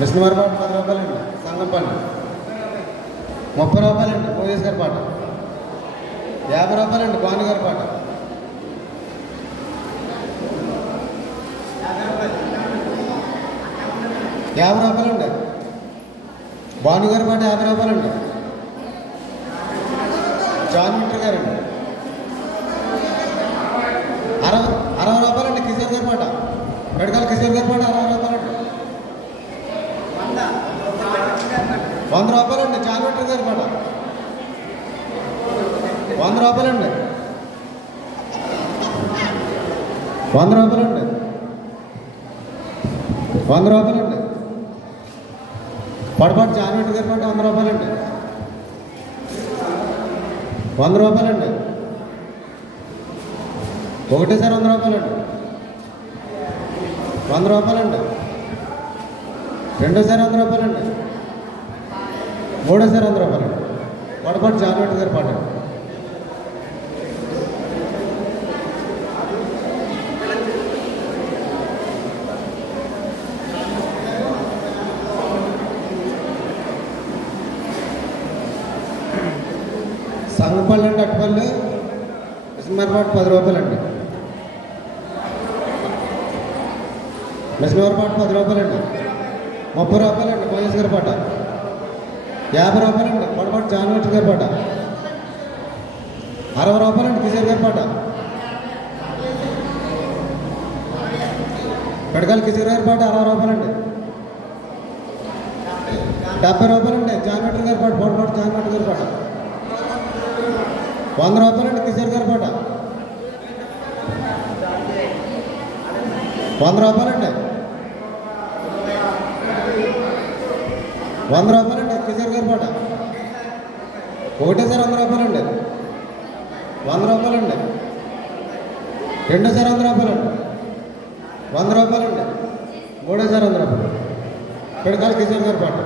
విష్ణువారి పాట 10 రూపాయలండి. సంగంపల్లి 30 రూపాయలండి. మోయేష్ గారి పాట 50 రూపాయలండి. భానుగారి పాట 50 రూపాయలండి. భానుగారి పాట 50 రూపాయలండి. జాన్ మిట్టర్ గారండి 60 రూపాయలండి. కిషోర్ గారి పాట పెడకాల కిషోర్ గారి పాట 60 రూపాయలండి. 100 రూపాయలండి. జాన్ మిట్టర్ గారి పాట 100 రూపాయలండి. 100 రూపాయలండి. 100 రూపాయలండి. పడపాటు జాన్ మిట్టర్ గారి పాట 100 రూపాయలండి. 100 రూపాయలండి. ఒకటేసారి 100 రూపాయలండి. 100 రూపాయలండి. రెండోసారి 100 రూపాయలండి. మూడోసారి 100 రూపాయలండి. పొడపాటు జాన్ మిట్టర్ గారి పాట సంగపల్లి అండి. అట్టుపల్లి మిషన్వారి పాట 10 రూపాయలండి. మిషన్వారి పాట 10 రూపాయలండి. 30 రూపాయలండి. మోయేష్ గారి పాట 50 రూపాయలండి. పొడపాటు జాన్ మిట్టర్ గారి పాట 60 రూపాయలండి. కిషోర్ గారి పాట పెడకాల కిషోర్ గారి పాట 60 రూపాయలండి. 70 రూపాయలండి. జాన్ మిట్టర్ గారి పాట పొడపాటు జాన్ మిట్టర్ గారి పాట 100 రూపాయలండి. కిషోర్ గారి పాట 100 రూపాయలండి. 100 రూపాయలండి. కిషోర్ గారి పాట ఒకటేసారి 100 రూపాయలండి. 100 రూపాయలండి. రెండోసారి 100 రూపాయలండి. 100 రూపాయలండి. మూడోసారి 100 రూపాయలు. పెడకాల కిషోర్ గారి పాట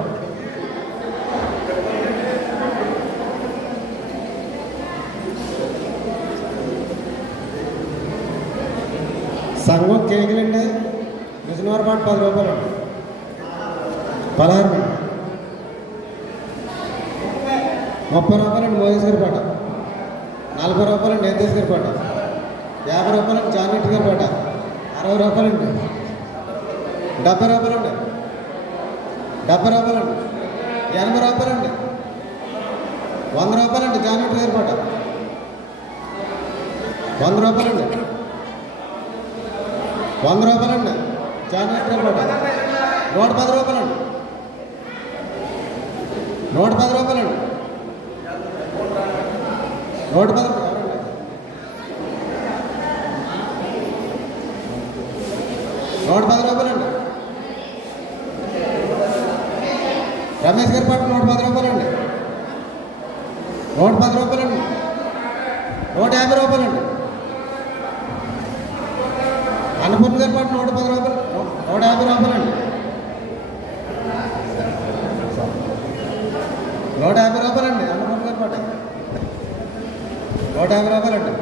సంగం కేకులండి. మిషన్వారి పాట 10 రూపాయలండి. పదహారు 30 రూపాయలండి. మోయేష్ గారి పాట 40 రూపాయలండి. ఏదేశ్ గారి పాట 50 రూపాయలండి. జాన్ మిట్టర్ గారి పాట 60 రూపాయలండి. 70 రూపాయలండి. 70 రూపాయలండి. 80 రూపాయలండి. 100 రూపాయలండి. జాన్ మిట్టర్ గారి పాట 100 రూపాయలండి. 100 రూపాయలండి. జాన్ మిట్టర్ గారి పాట 110 రూపాయలండి. 110 రూపాయలండి. 110 110 రూపాయలండి. రమేష్ గారి పాట 110 రూపాయలండి. 110 రూపాయలండి. 150 రూపాయలండి. అన్నపూర్ణ గారి పాట 110 రూపాయలు. 150 రూపాయలండి. 150 రూపాయలండి. అన్నపూర్ణ గారి పాట 150 రూపాయలండి.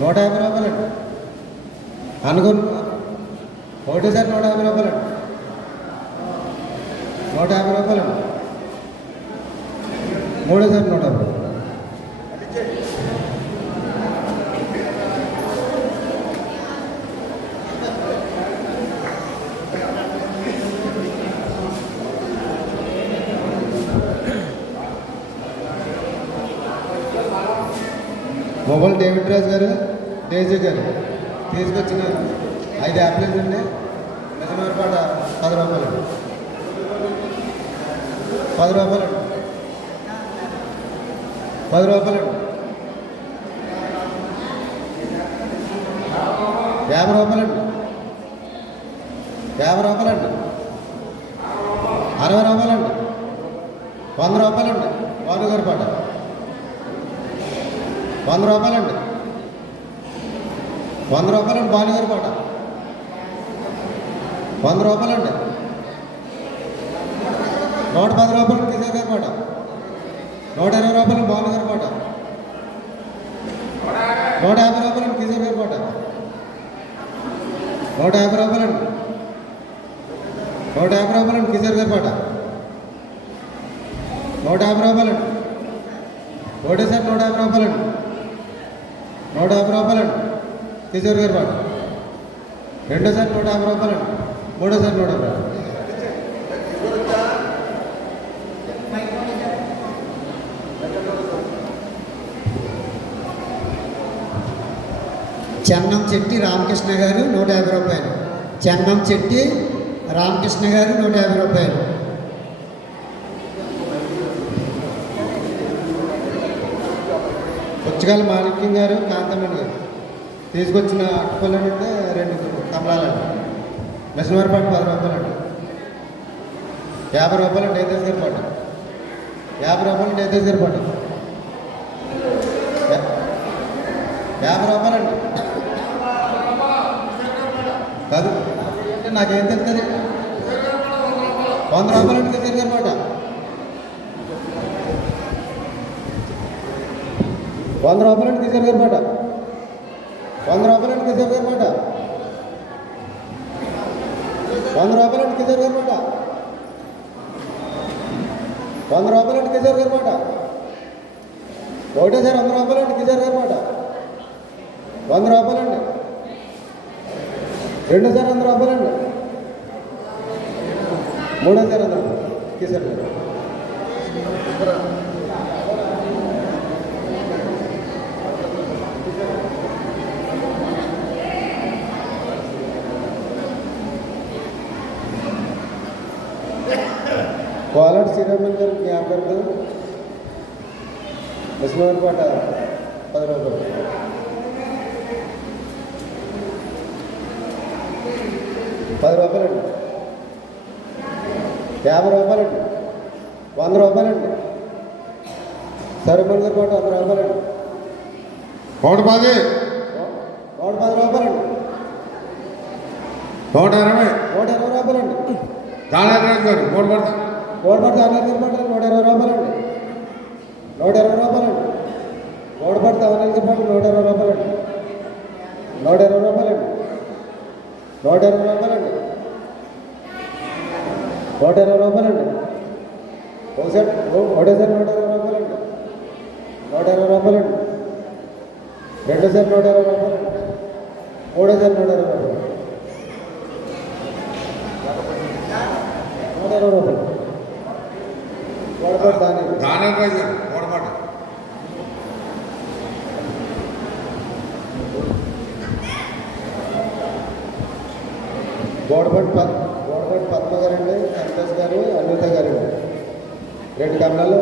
150 రూపాయలండి. అనుకున్న ఒకటేసారి 150 రూపాయలండి. 150 రూపాయలండి. మూడోసారి 150. మొబైల్ డేవిడ్ రాజ్ గారు డేజీ గారు తీసుకొచ్చిన 5 యాప్లెస్ అండి. మిషన్వారి పాట 10 రూపాయలండి. 10 రూపాయలండి. 10 రూపాయలండి. 50 రూపాయలండి. 50 రూపాయలండి. 60 రూపాయలండి. 100 రూపాయలండి. భానుగారి పాట 100 రూపాయలండి. 100 రూపాయలండి. భానుగారి పాట 100 రూపాయలండి. 110 రూపాయలు. కిషోర్ గారి పాట 120 రూపాయలు. భానుగారి పాట 150 రూపాయలండి. కిషోర్ గారి పాట 150 రూపాయలండి. 150 రూపాయలండి కిషోర్ గారి పాట 150 రూపాయలండి. ఒకటేసారి 150 రూపాయలండి. 150 రూపాయలండి కిషోర్ గారి పాట. రెండోసారి 150 రూపాయలండి. మూడోసారి 150 రూపాయలు. చెన్నం చెట్టి రామకృష్ణ గారు 150 రూపాయలు. చెన్నం చెట్టి రామకృష్ణ గారు 150 రూపాయలు. పుచ్చకాయల మాణిక్యం గారు కాంతమణి గారు తీసుకొచ్చిన అట్టుపల్లి నుండి 2 కమలాలండి. మిషనవారిపాట 10 రూపాయలండి. 50 రూపాయలండి ఏదేసి గారి పాట. 50 రూపాయలండి ఏదేసి గారి పాట. 50 రూపాయలండి కాదు నాకేం తెలుస్తుంది. 100 రూపాయలండి కిషోర్ గారి పాట. 100 రూపాయలండి కిషోర్ గారి పాట. 100 రూపాయలండి కిషోర్ గారి పాట. 100 రూపాయలండి కిషోర్ గారి పాట. 100 రూపాయలండి కిషోర్ గారి పాట. ఒకటేసారి 100 రూపాయలండి కిషోర్ గారి పాట. 100 రూపాయలండి. రెండోసారి 100 రూపాయలండి. మూడోసారి 100 రూపాయలు కిషోర్ గారు. కోలాటి శ్రీరామన్ గారు జ్ఞాపకార్థం మిషనవారిపాట 10 రూపాయలు. 10 రూపాయలండి. 50 రూపాయలండి. 100 రూపాయలండి. సరిమన్ గారి పాట 100 రూపాయలండి. 110 110 రూపాయలండి. 120 120 రూపాయలండి. దానారాజు గారు 110 కోడిపడితే అన్నది పాట 120 రూపాయలండి. 120 రూపాయలండి. కోడిపడితే అన్నది పాట 120 రూపాయలండి. 120 రూపాయలండి. 120 రూపాయలండి. 120 రూపాయలండి. ఒకసారి 120 రూపాయలండి. 120 రూపాయలండి. రెండోసారి 120 రూపాయలండి. మూడోసారి 120 రూపాయలు. 120 రూపాయలు. కోడిపడి దానారాజు గారు 110 గోడపట్టి పద్మ గారండి, సంతోష్ గారు, అనిత గారండి. 2 కమలాలు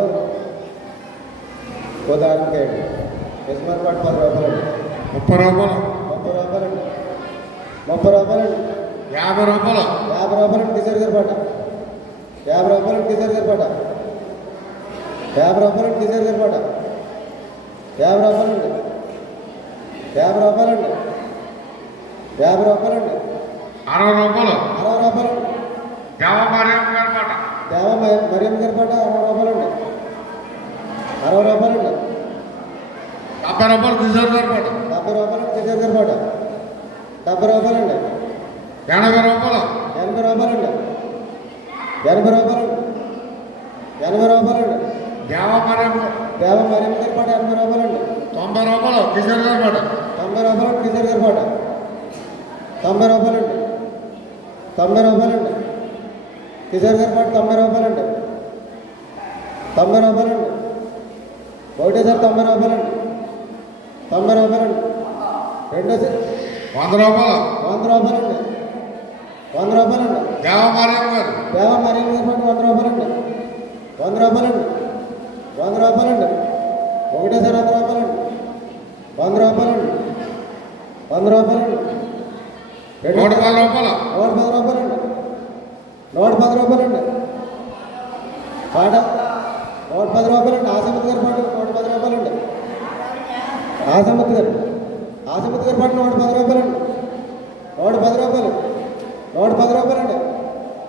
ఉదాహరణకేయండి. మిషనవారిపాట 10 రూపాయలండి. 30 రూపాయలు 30 రూపాయలండి. 30 రూపాయలండి. 50 రూపాయలు 50 రూపాయలండి కిషోర్ గారి పాట. 50 రూపాయలండి కిషోర్ గారి పాట. 50 రూపాయలండి కిషోర్ గారి పాట. 50 రూపాయలండి. 50 రూపాయలండి. 50 రూపాయలండి. 60 రూపాయలు 60 రూపాయలండి. దేవమార్యం గారి పాట. మరియమ్మ గారి పాట 60 రూపాయలండి. 60 రూపాయలండి. 70 రూపాయలు కిషోర్ గారి పాట. 70 రూపాయలండి కిషోర్ గారి పాట. 70 రూపాయలండి. 80 రూపాయలు 80 రూపాయలండి. 80 రూపాయలండి. 80 రూపాయలండి. దేవమార్యం మరియమ్మ గారి పాట 80 రూపాయలండి. 90 రూపాయలు కిషోర్ గారి పాట. 90 రూపాయలండి కిషోర్ గారి పాట. 90 రూపాయలండి. 90 రూపాయలండి కిషోర్ గారి పాట. 90 రూపాయలండి. 90 రూపాయలండి. ఒకటేసారి 90 రూపాయలండి. 90 రూపాయలండి. రెండోసారి 100 రూపాయలు 100 రూపాయలండి. 100 రూపాయలండి. దేవమార్యం గారు మరియమ్మ గారి పాట 100 రూపాయలండి. 100 రూపాయలండి. 100 రూపాయలండి. ఒకటేసారి 100 రూపాయలండి. 100 రూపాయలండి. 100 రూపాయలండి. 110 రూపాయలు 110 రూపాయలండి. 110 రూపాయలండి. పాట 110 రూపాయలండి. ఆసమత్ గారి పాట 110 రూపాయలండి. ఆసమత్ గారు పాట 110 రూపాయలండి. 110 రూపాయలు. 110 రూపాయలండి.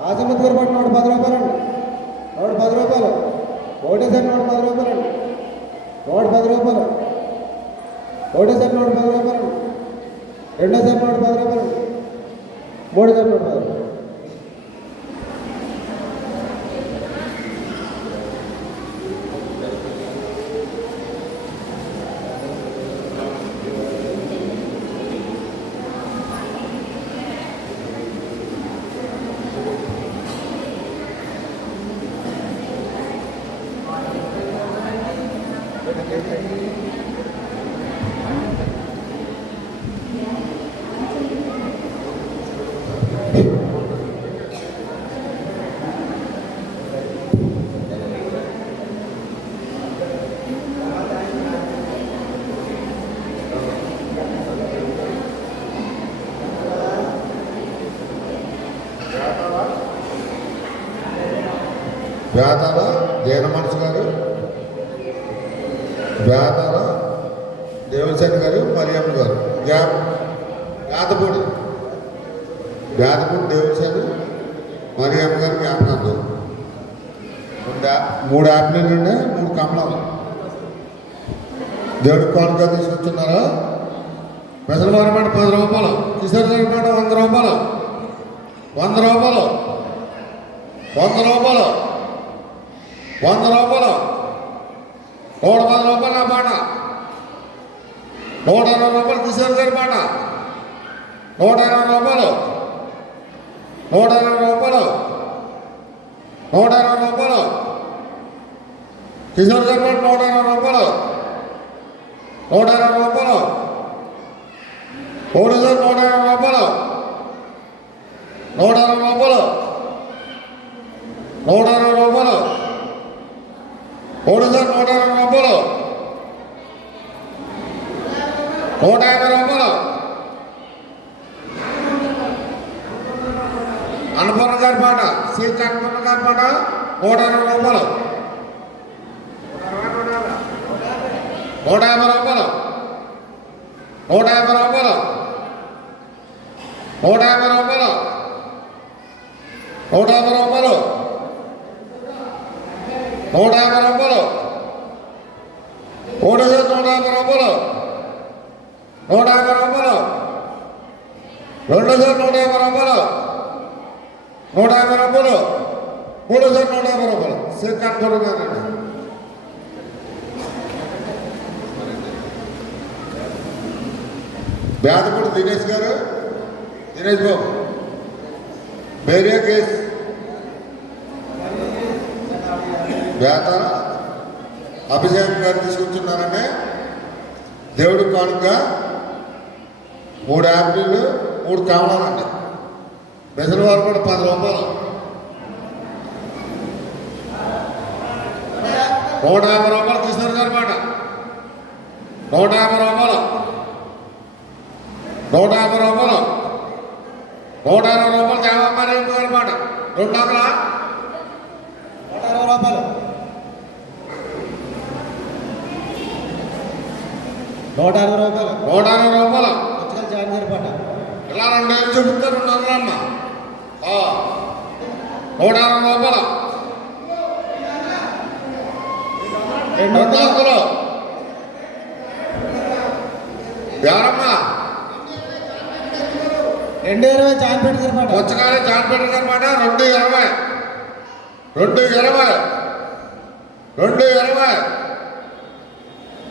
ఆసమత్ గారి పాట 110 రూపాయలండి. 110 రూపాయలు. ఒకటేసారి 110 రూపాయలండి. 110 రూపాయలు. ఒకటేసారి 110 రూపాయలండి. రెండోసారి 110 రూపాయలండి. మూడోసారి 110 రూపాయలు. వేదాల జైన మనసు గారు, వేదాల దేవసేన గారు, మరియమ్మ గారు. వేదపూడి దేవసేన, మరియమ్మ గారు జ్ఞాపకాలు. 3 యాపిల్ ఉండే 3 కమలాలు దేవుడికి కానుక తీసుకొచ్చున్నారా? పెసల వారి మాట 10 రూపాయలు, కిషోర్ గారి మాట 100 రూపాయలు, 100 రూపాయలు, 100 రూపాయలు, 100 రూపాయలు, 110 రూపాయలు నా మాట, 120 రూపాయలు కిషోర్ గారి మాట, 120 రూపాయలు, 120 రూపాయలు, 120 రూపాయలు కిషోర్ గారి మాట, 120 రూపాయలు, 120 రూపాయలు, 120 రూపాయలు, 120 రూపాయలు, 120 రూపాయలు, 120 రూపాయలు, 150 రూపాయలు. అన్నపూర్ణ గారి పాట, సీత అన్నపూర్ణ గారి పాట 120 రూపాయలు, 150 రూపాయలు, 150 రూపాయలు, 150 రూపాయలు, 150 రూపాయలు, 150 రూపాయలు, 150 రూపాయలు, 150 రూపాయలు, 250 రూపాయలు, 150 రూపాయలు, 150 రూపాయలు. శ్రీకాంత్ గారండి. వేదపూడి దినేష్ గారు, దినేష్ బాబు, బేరియా కేస్, వేద అభిషేక్ గారు తీసుకుంటున్నారంటే దేవుడి కానుక 3 యాపిల్ 3 కావాలండి. బెసల వారు కూడా 10 రూపాయలు, 150 రూపాయలు కిషోర్ గారి మాట, 150 రూపాయలు, 150 రూపాయలు, 120 రూపాయలు దేవమ్మారి గారి మాట, 200, 160 రూపాయలు, 160 రూపాయలు, 160 రూపాయలు. పుచ్చకాయల జాన్ గారి పాట ఇలా 2 వేలు చూపిస్తే 200 అమ్మ. 160 రూపాయలు, 200, ఎవరమ్మా? 220 జాన్పేట గారి పాట, పుచ్చకాయ జాన్పేట గారి మాట 220, 220, 220,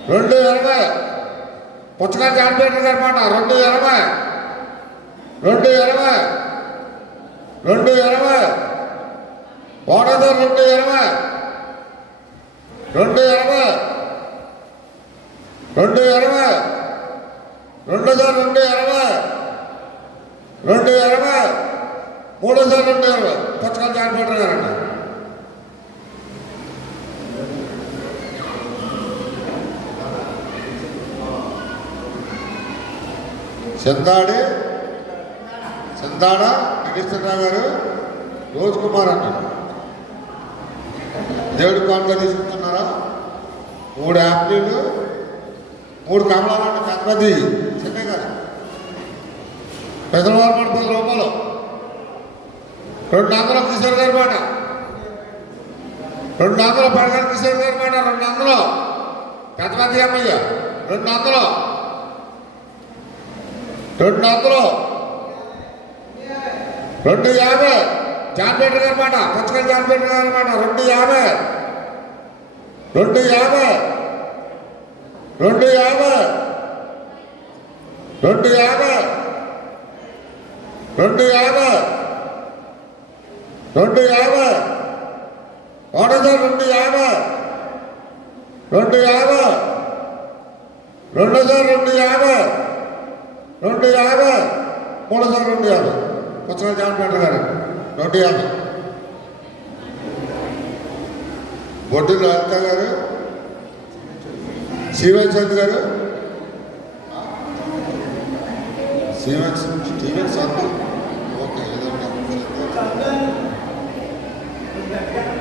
220, పుచ్చకాయ జాన్పేట గారి మాట 220, 220, 220, 220, 220, 220, 220, పుచ్చకాయ జాన్పేట గారండి. చింతాడ వెంకటేశ్వరరావు గారు, రోజు కుమార్ అన్నాడు. దేవుడి కానుక తీసుకుంటున్నారా? 3 యాపిల్ 3 కమలాలు పెద్దది చిన్న గారు. పెద్దవారు మాట 10 రూపాయలు, 200 కిషోర్ గారి మాట, 200 పడగల కిషోర్ గారి మాట, 200 పెద్దపతి అమ్మయ్య, 200, 200, 250 జాన్పేట గారి మాట, పుచ్చకాయ జాన్పేట గారి మాట 250, 250, 250, 250, 250, 250, 250, 250, 250, 250, 350, పుచ్చకాయ జానపేట గారు 150. బొడ్డు లలిత గారు, శివన్ చంద్ గారు, స్టీవెన్ చంద్. ఓకే, ఏదో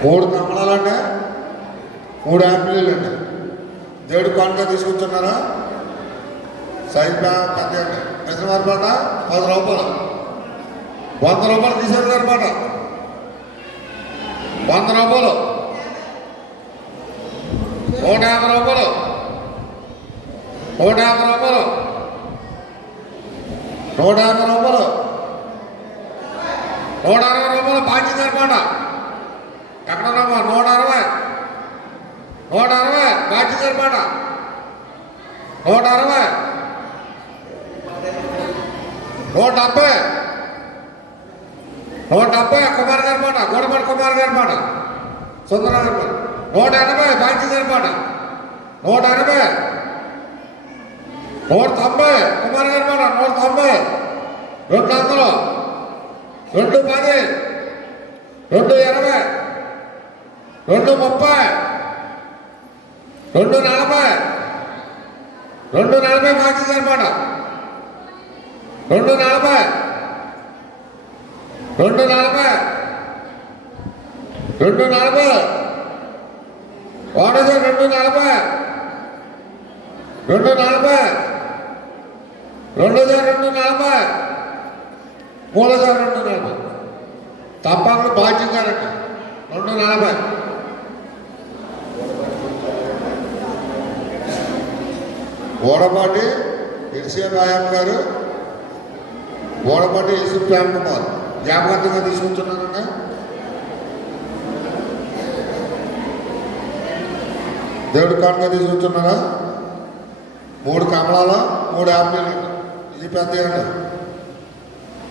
3 కమలాలండి, 3 యాపిల్ అండి. దేవుడి కానుక తీసుకుంటున్నారా? సైజ్ పెద్ద అండి. పెద్దవారి పాట 10 రూపాయలు, 100 రూపాయలు తీసేది గారి పాట 100 రూపాయలు, 150 రూపాయలు, 150 రూపాయలు, 150 రూపాయలు, 160 రూపాయలు. బాధ్యత గారి పాట ఎక్కడన్నామా? 160, 160 బాధ్యత గారి పాట 160, 170, 170 కుమార్ గారి పాట, గోడపాటి కుమార్ గారి పాట, సుందర గారి పాట 180 బాధ్యత గారి పాట 180, 190 కుమార్ గారి పాట 190, 200, 210, 220, 230, 240, 240 బాధ్యత గారి పాట 240, 240, 240, 240, 240, 240, 3,240 తప్పకుండా బాధ్యత గారండి 240. ఓడపాటి ఎన్సీఆర్ రాయమ్మ గారు, ఓడపాటి యూసుఫ్ ప్రేమ్ కుమార్ జ్ఞాపకంగా తీసుకుంటున్నానండి. దేవుడి కానుక తీసుకుంటున్నారా? 3 కమలాలు, 3 యాపిల్. ఇది పెద్ద అండి.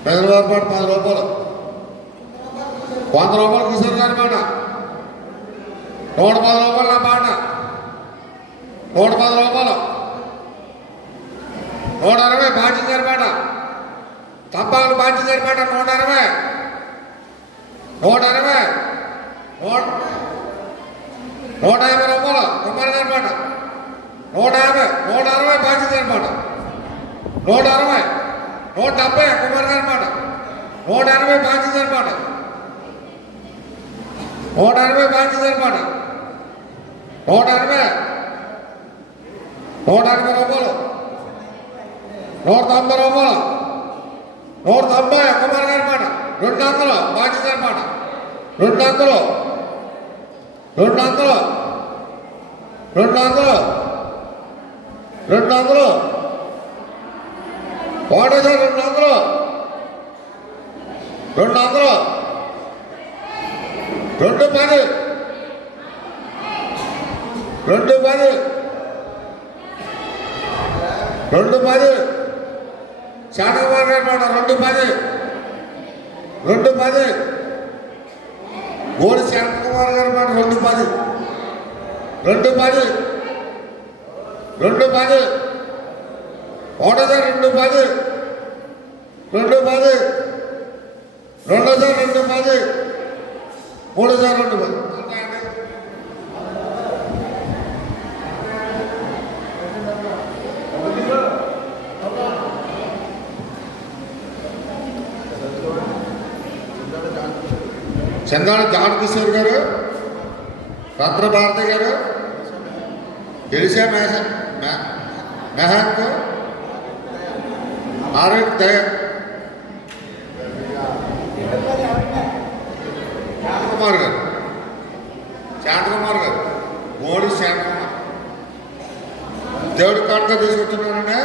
పెద్దవారి పాట 10 రూపాయలు, 100 రూపాయలు కిషోర్ గారి పాట 110 రూపాయలు. నా పాట 110 రూపాయలు, 160 బాధ్యత గారి పాట తప్పాలు బాధ్యత గారి పాట 160, 150 రూపాయలు కుమార్ గారి పాట 150, 160 బాధ్యత గారి పాట 160, 170 కుమార్ గారి పాట 180 బాధ్యత గారి పాట 180 బాధ్యత గారి పాట 180, 180 రూపాయలు, 190 రూపాయలు, 190 కుమార్ గారి పాట 200 బాధ్యత గారి పాట 200, 200, 200, 200, 200, 200, 210, 210, 210 శాతకుమార్ గారి పాట 210, 210 గోడి శాతకుమార్ గారి పాట 210, 210, 210, 1,210, 210, 2,210, 3,210. చందాడ జాన్ కిషోర్ గారు, రత్న భారతి గారు, ఎలిసా మెహాక్, ఆరోగ్య దయ, శాంతకుమార్ గారు, శాంతకుమార్ గారు, మోడీ శాంతకుమార్. దేవుడి కానుక తీసుకొచ్చున్నానండి.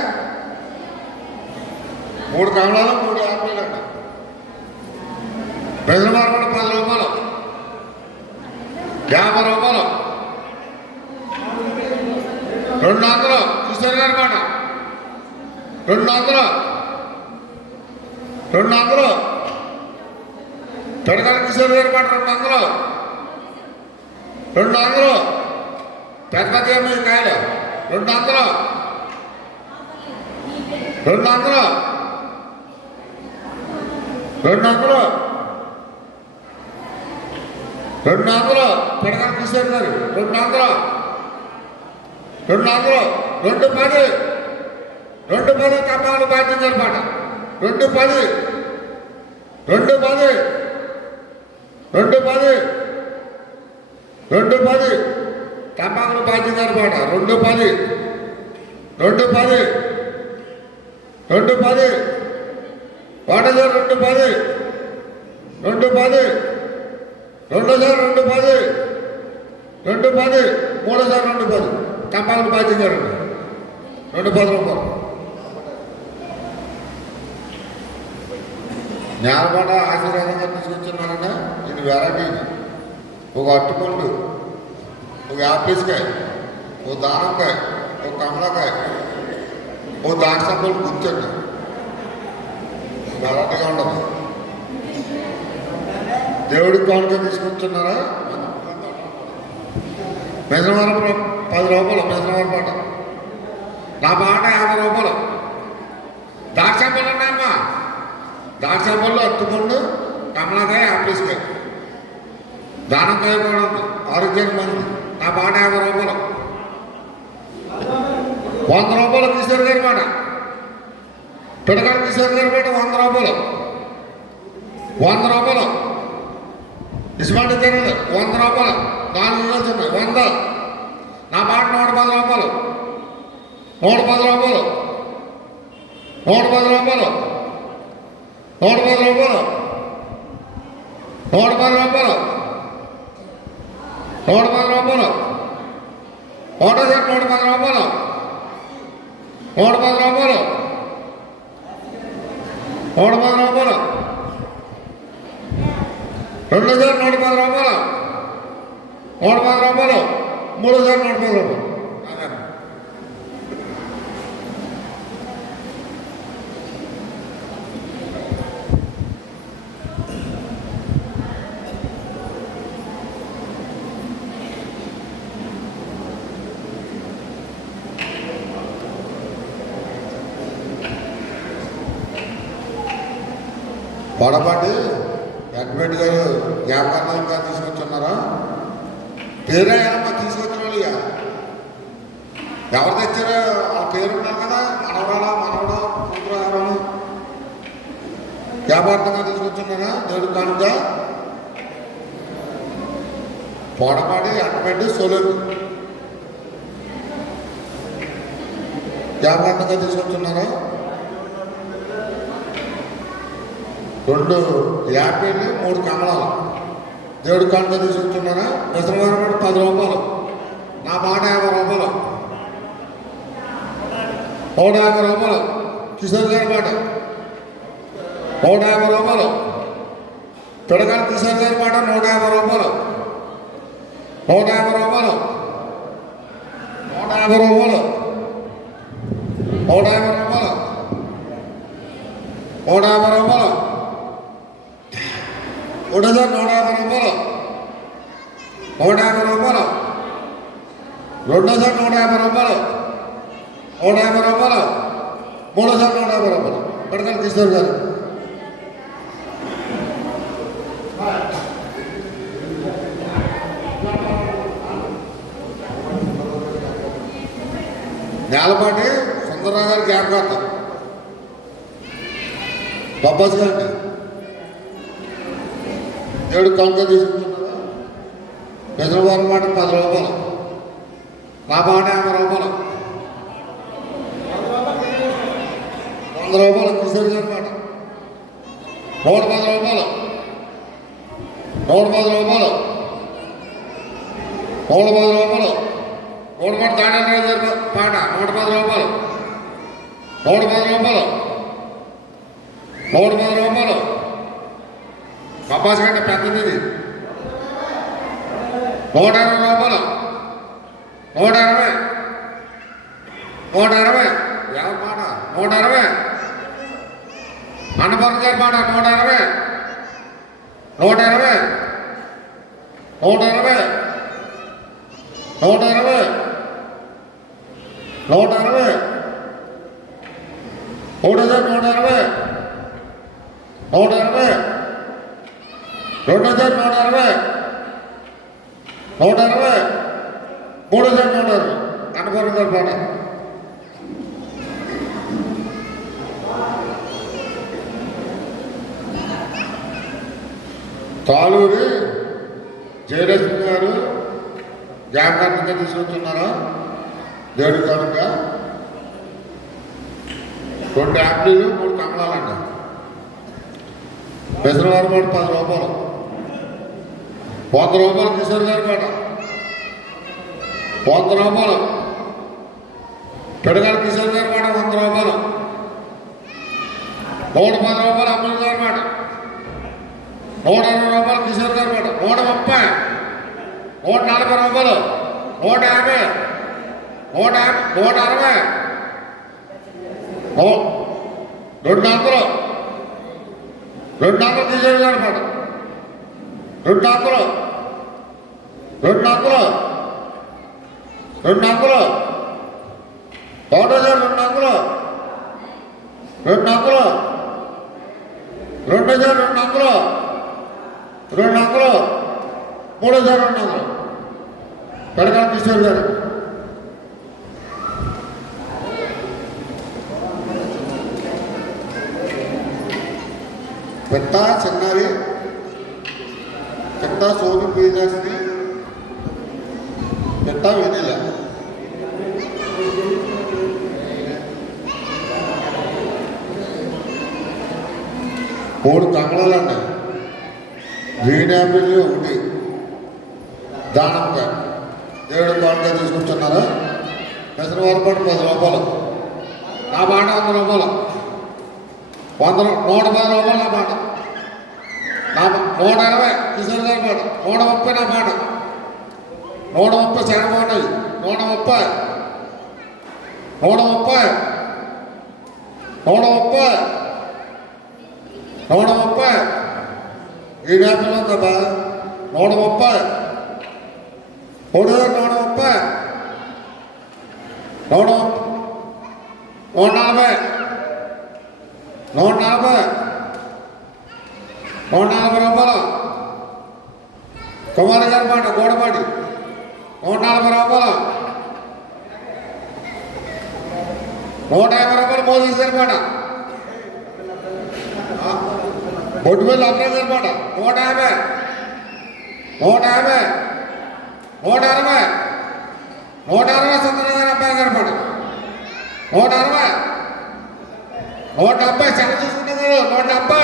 3 కమలాలు, 3 యాపిల్ అండి. ప్రజల మార్పులు 10 రూపాయలు, 50 రూపాయలు, 200 కిషోర్ గారి పాట 200, 200 పెడగల కిషోర్ గారి పాట 200, 200 పెద్ద మీ కాయలు 200, 200, 200 పిడకల కిషోర్ గారు 200 210 తమ్మాలు బాధ్యత అనమాట 210 తమ్మాలు బాధ్యత అనమాట 210 వాటజార్ 210 మూడోసారి 210 తమ్మాలు బాధ్యత 210 రూపాయలు నేలపాట ఆశీర్వాదంగా తీసుకొచ్చున్నారంటే ఇది వెరైటీ ఒక అట్టుపండు ఒక యాపిల్స్కాయ ఓ దానంకాయ ఓ కమలాకాయ ఓ దాక్షపండు గుర్తండి వెరైటీగా ఉండదు దేవుడికి కానుక తీసుకొచ్చున్నారా మెజరవరం 10 రూపాయలు మెజరవరం పాట నా పాట 50 రూపాయలు దాక్షపండు ఉన్నాయమ్మా దాక్షపండు అట్టుపండు కమలాకాయ యాపిల్స్కాయ దానంకాయ కూడా ఉంది ఆరోగ్యానికి మంది నా పాట 50 రూపాయలు 100 రూపాయలు కిషోర్ గారి మాట పిడకల కిషోర్ గారి మాట 100 రూపాయలు 100 రూపాయలు ఇస్మాటి తినదు 100 రూపాయలు 4 వేలు ఉన్నాయి 100 నా పాట 110 రూపాయలు 110 రూపాయలు 110 రూపాయలు 110 రూపాయలు 110 రూపాయలు 110 రూపాయలు ఒకటోసారి 110 రూపాయలు 110 రూపాయలు 110 రూపాయలు రెండోసారి 110 రూపాయలు 110 రూపాయలు మూడోసారి 110 రూపాయలు పొడపాటి వెంకటరెడ్డి గారు జ్ఞాపకార్థంగా తీసుకొచ్చున్నారా పేరే ఏమన్నా తీసుకొచ్చిన వాళ్ళు ఎవరు తెచ్చారో ఆ పేరు ఉన్నారు కదా మనవడు కూతురు ఎవరు జ్ఞాపకార్థంగా తీసుకొచ్చున్నారా దేవుడు కానుక పొడపాటి వెంకటరెడ్డి సోలేరు జ్ఞాపకార్థంగా తీసుకొచ్చున్నారా 2 యాపిల్ 3 కమలాలు దేవుడి కానుక తీసుకొచ్చున్నారా దసరా 10 రూపాయలు నా మాట 50 రూపాయలు 150 రూపాయలు కిషోర్ గారి మాట 150 రూపాయలు పిడకల కిషోర్ గారి మాట 150 రూపాయలు 150 రూపాయలు 150 రూపాయలు 150 రూపాయలు 150 రూపాయలు ఒకటోసారి 150 రూపాయలు 150 రూపాయలు రెండోసారి 150 రూపాయలు 150 రూపాయలు మూడోసారి 150 రూపాయలు పిడకల కిషోర్ గారు నేలపాటి సుందరరావు గారి జ్ఞాపకార్థం బొబ్బాస్ గారిని దేవుడు కానుక తీసుకుంటున్నారా పెద్దవారి మాట 10 రూపాయలు నా మాట 50 రూపాయలు 100 రూపాయలు కిషోర్ గారి మాట 110 రూపాయలు 110 రూపాయలు 110 రూపాయలు 110 దాని పాట 110 రూపాయలు 110 రూపాయలు 110 రూపాయలు బొబ్బాస్ కంటే పెద్దది 120 రూపాయలు 120 120 ఎవరి మాట 120 అన్నపూర్ణ గారి మాట 120 120 120 120 120 120 120 120 2,120 120 3,120 అన్నపూర్ణ గారి పాట తాళూరి జయలక్ష్మి గారు జ్ఞాపకార్థంగా తీసుకొచ్చున్నారా దేవుడి కనుక 2 యాప్లీలు 3 కమలాలండి బెసరవారి పాట 10 రూపాయలు 100 రూపాయలు కిషోర్ గారి పాట 100 రూపాయలు పెడగాలి కిషోర్ గారి పాట 100 రూపాయలు 110 రూపాయలు అమలు గారి పాట 120 రూపాయలు కిషోర్ గారి పాట 130 140 రూపాయలు 150 160 200 కిషోర్ గారి పాట 200 1,200 200 3,200 పెడగాల కిషోర్ గారు పెద్ద చిన్నవి పెద్ద సోని పీజాస్ని పెద్ద వెనీల మూడు కమలాలండి గ్రీన్ యాపిల్ ఒకటి దానంగా దేవుడి పాటగా తీసుకొచ్చున్నారా పెసరవారి పాటు 10 రూపాయలు నా పాట 100 రూపాయలు 110 రూపాయలు నా పాట 120 కిషోర్ గారి పాట 130 నా పాట 130 శరణమోహన్ 130 ఈ వ్యాపారం ఉందమ్మా 130 140 రూపాయలు కుమారి గారి పాట గోడపాటి 140 రూపాయలు 150 రూపాయలు మోదీస్ గారి పాట బొట్టుపల్లి అబ్రాజ్ గారి పాట 150 సత్యనారాయణ గారి అబ్బాయి గారి పాట 170 చెక్క చూసుకున్నారు 170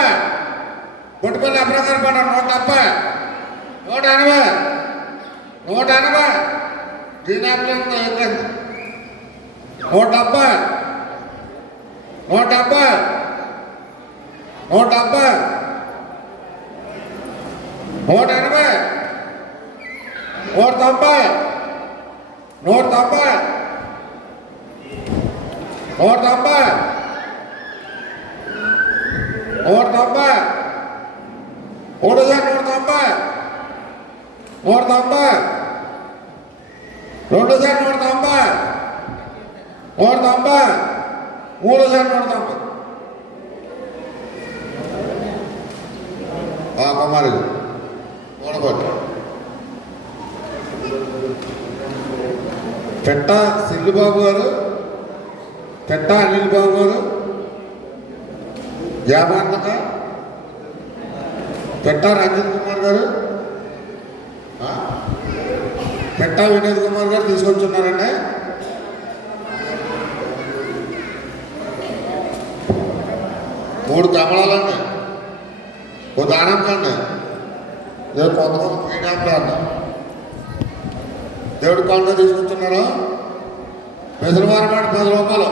బొట్టుపల్లి అబ్రాజ్ గారి పాట 170 గ్రీన్ యాపిల్ 170 కుమారి గోడపాటి పెట్ట సిల్లుబాబు గారు పెట్ట అనిల్ బాబు గారు వ్యాపారక పెట్ట రంజిత్ కుమార్ గారు పెట్ట వినోద్ కుమార్ గారు తీసుకొచ్చున్నారండి మూడు కమలాలండి ఓ దానంకండి లేదు కొంతమంది పీనాపులు అండి దేవుడి కాళ్ళ తీసుకొచ్చున్నారు పెసరవారి పాట 10 రూపాయలు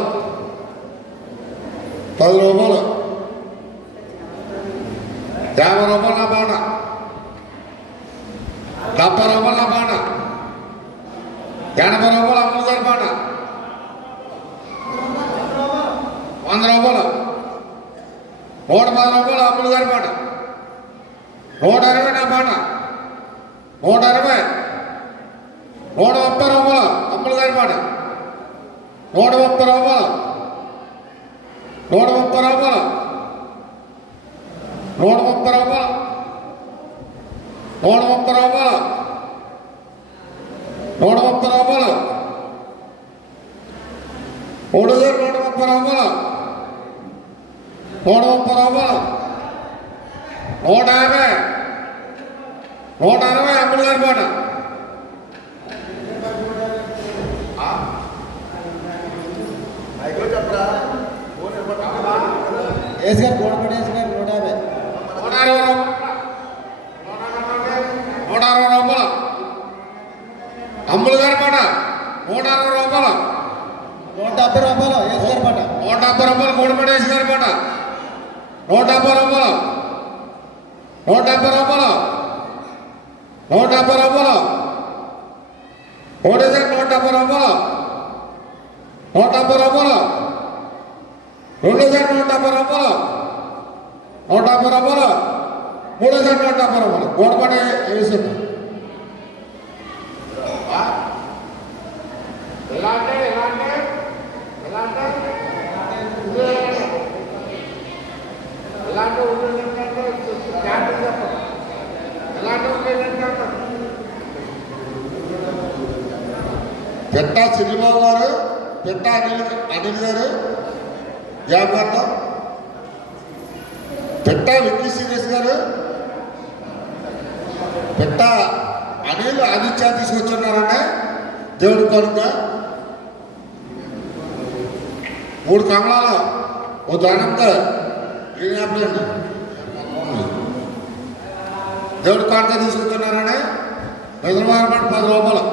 50 రూపాయలు నా పాట 70 రూపాయలు నా పాట 80 రూపాయలు అమ్ములు గారి పాట 100 రూపాయలు 110 రూపాయలు అమ్ములు గారి పాట 120 నా పాట 120 130 రూపాయలు అమ్ములు గారి పాట 130 రూపాయలు 130 రూపాయలు 130 రూపాయలు 130 రూపాయలు 130 రూపాయలు 130 రూపాయలు 130 రూపాయలు 150 160 అమ్ముడు గారి పాట ఏసు గారు గోడపడి ఏసు గారు 150. 160 రూపాయలు అమ్ముడు గారి పాట 160 రూపాయలు 170 రూపాయలు ఏసు గారి పాట. 170 రూపాయలు గోడపడి ఏసు గారి పాట 170 రూపాయలు 170 రూపాయలు 170 రూపాయలు 170 రూపాయలు 170 రూపాయలు 170 రూపాయలు 170 రూపాయలు 170 రూపాయలు గోడపడి వేసింది. పెట్ట సినిబాబు గారు పెట్ట అనిల్ గారు వ్యాపారం పెట్ట విక్కీ సీరియస్ గారు పెట్ట అనిల్ ఆదిత్య తీసుకొచ్చున్నారంటే దేవుడి కొడుక 3 కమలాలు ఓ దానంతో ఈయనండి దేవుడి కొడుక తీసుకొచ్చున్నారని హైదరాబాద్ 10 రూపాయలు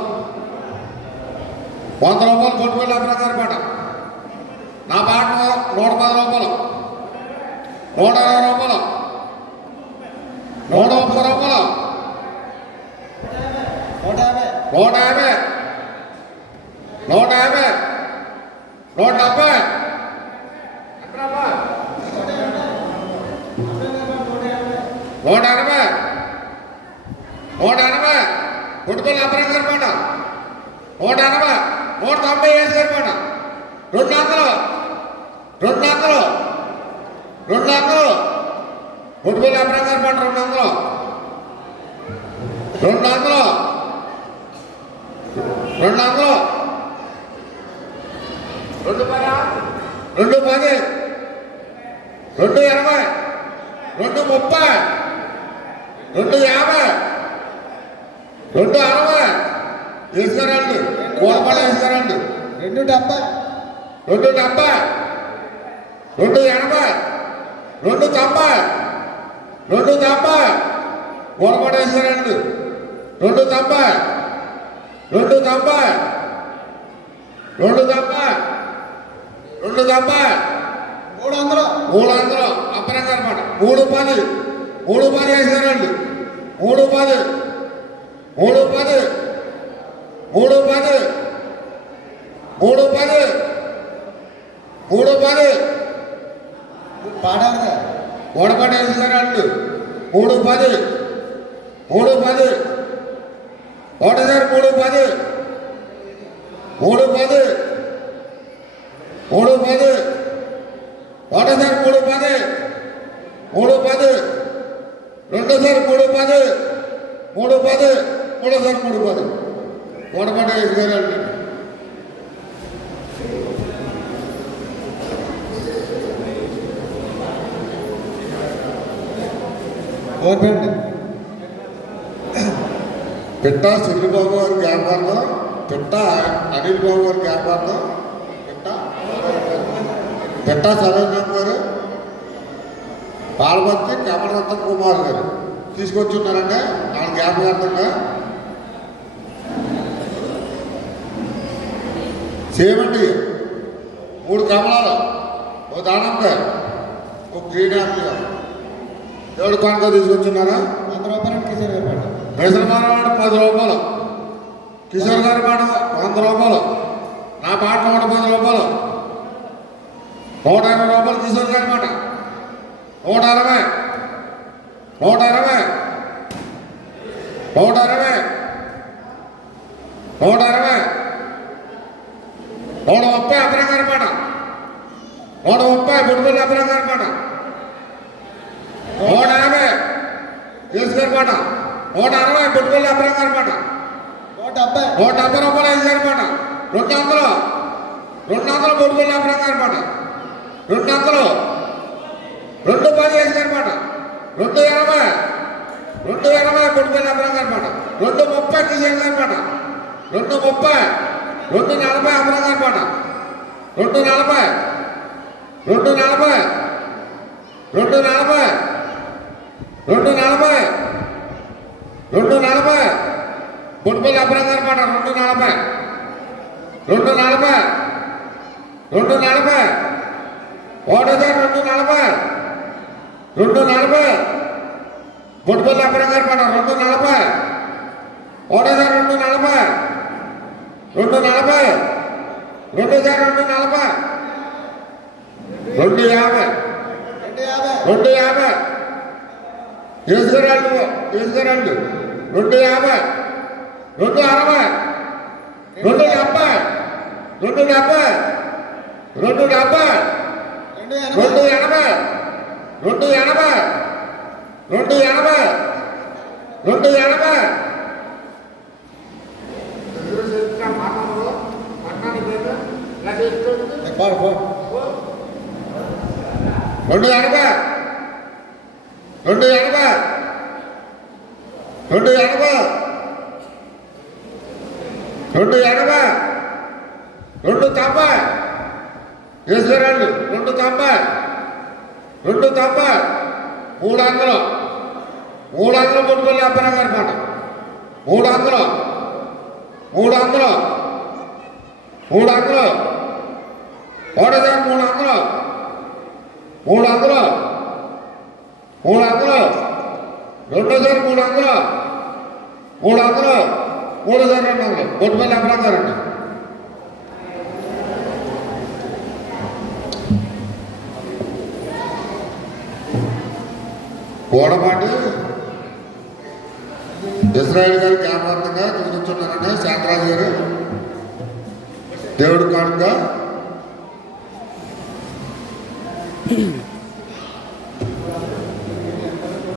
100 రూపాయలు కొట్టుకోవాలి అభినందన పాట నా పాట 110 రూపాయలు 120 రూపాయలు 130 రూపాయలు 150. 150 170 180 180 కొట్టుకోవాలి అభినందన పాట 180 190 వేసి గారి పాట 200 200 200 కొట్టుకోవాలి అభినందన పాట 200 200 200 210 220 230 250 260 వేసుకురండి గోడపడ వేసుకురండి 270. 270 280 290 290 గోడపడ వేసుకురండి 290 290 290 290 300 అప్పరంగా అనమాట 310 310 వేసుకురండి 310 310 310 310 310 పాడాలి కదా. గోడపడ వేసుకురండి 310 310 ఒకటిసారి 310 310 310 ఒకటిసారి 310 310 రెండోసారి 310 310 మూడోసారి 310 గోడపడ వేసుకురండి. గవర్నమెంట్ పెట్ట సిల్లిబాబు గారి వ్యాపారం పెట్ట అనిల్ బాబు గారి వ్యాపారం పెట్ట సరోజమ్మ గారు పాల్వంతి కమలరత్న కుమార్ గారు తీసుకొచ్చున్నారంటే వాళ్ళ జ్ఞాపకార్థంగా సేమండి 3 కమలాలు ఓ దానంకాయ ఒక గ్రీన్ యాపిల్ దేవుడు కొనక తీసుకొచ్చున్నారా 100 రూపాయలు కిషోర్ గారి పాట. మైసూరు 10 రూపాయలు కిషోర్ గారి పాట 100 రూపాయలు నా పాట 110 రూపాయలు 120 రూపాయలు కిషోర్ గారి పాట 160 160 160 160 130 అబ్రం గారి పాట 130 బుడ్బుల్ అబ్రం గారి పాట 180 యేసు గారి పాట 160 బొట్టుపల్లి అబ్రహం గారి పాట 170 రూపాయలు యేసు గారి పాట 200 బొట్టుపల్లి అబ్రహం గారి పాట 210 యేసు గారి పాట 280 బొట్టుపల్లి అబ్రహం గారి పాట 230 కిషన్ గారి పాట 240 అబ్రహం గారి పాట 240 బొట్టుపల్లి అబ్రహం గారి పాట 240 బొట్టుపల్లి అబ్రహం గారి పాట 250 యేసుగారు 250 260 300 బొట్టుపల్లి అబ్రహం గారి పాట 300 బొట్టుపల్లి అబ్రహం గారు అండి. గోడపాటి ఇస్రాయేల్ గారి జ్ఞాపకార్థంగా కూర్చున్నారండి. శాంతరాజు గారు దేవుడి కానుక